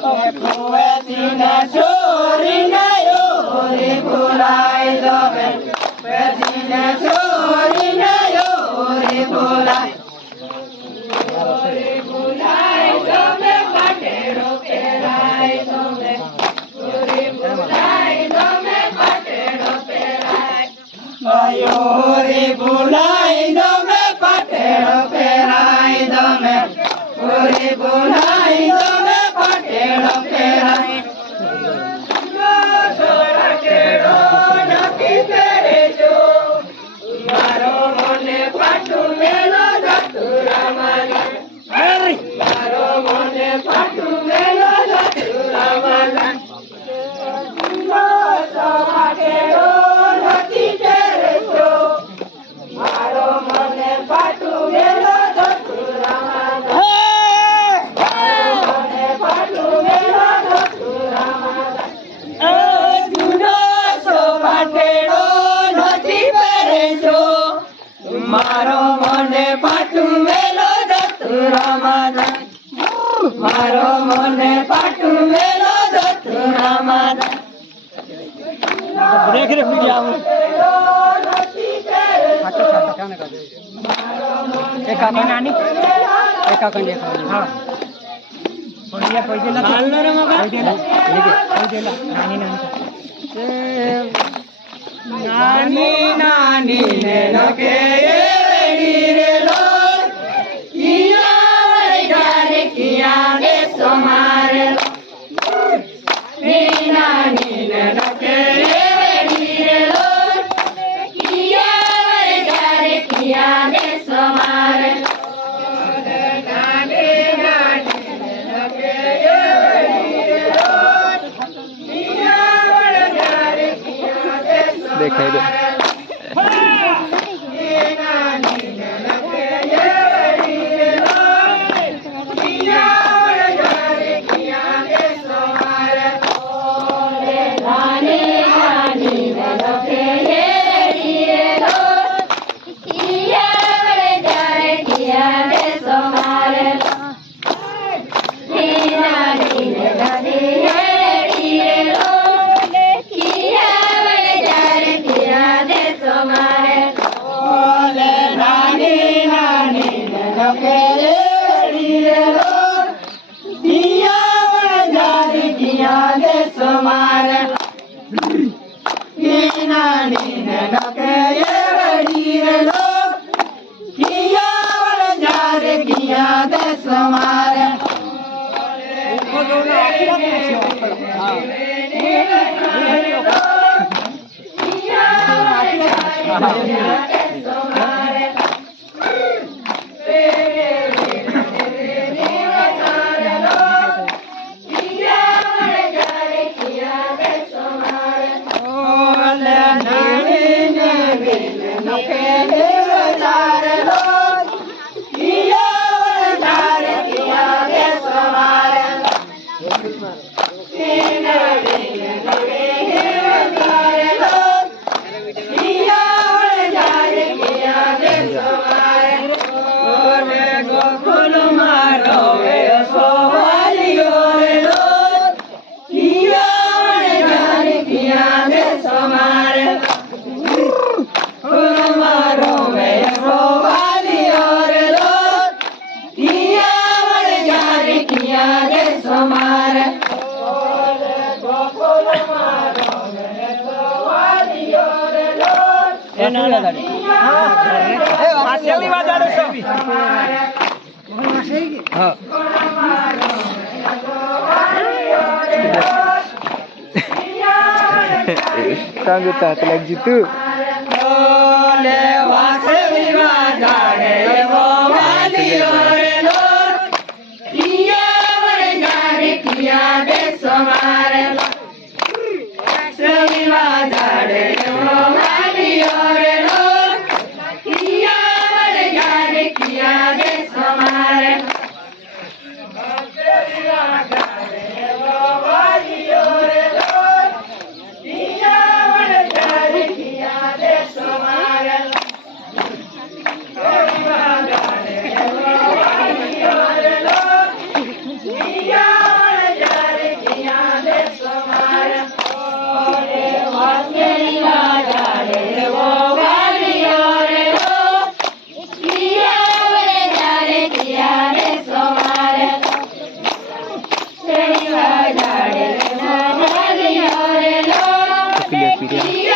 કુવેતીને છોરીને યોરી બોલાય તમે કુવેતીને છોરીને યોરી બોલાય યોરી બોલાય તમે પાટેડો પહેરાય તમે યોરી બોલાય તમે પાટેડો પહેરાય યોરી બોલાય તમે પાટેડો પહેરાય તમે યોરી બોલાય તમે પાટેડો પહેરાય પાટેડો નથી પહેરેજો મારો મને પાટું મેલો જતુરામાં મારો મને પાટું મેલો જતુરામાં પાટેડો નથી પહેરેજો મારો મને પાટું મેલો જતુરામાં મારો મને પાટું મેલો જતુરામાં મારો મને પાટું મેલો જતુરામાં દેખ રે પી જાવ એક આની નાની એક આકન દેખાવ હા પૈસા પૈસા હાલ ન રે મગા પૈસા નાની નાની નાની ને નકે એડી રે લો કિયા વૈગારે કિયા દે સમારે નાની ને નકે એડી રે લો કિયા વૈગારે કિયા દે સમારે નાની નાની ને નકે એડી રે લો કિયા વૈગારે કિયા દે દેખાઈ દે Sanggup tak like gitu. પીર્યા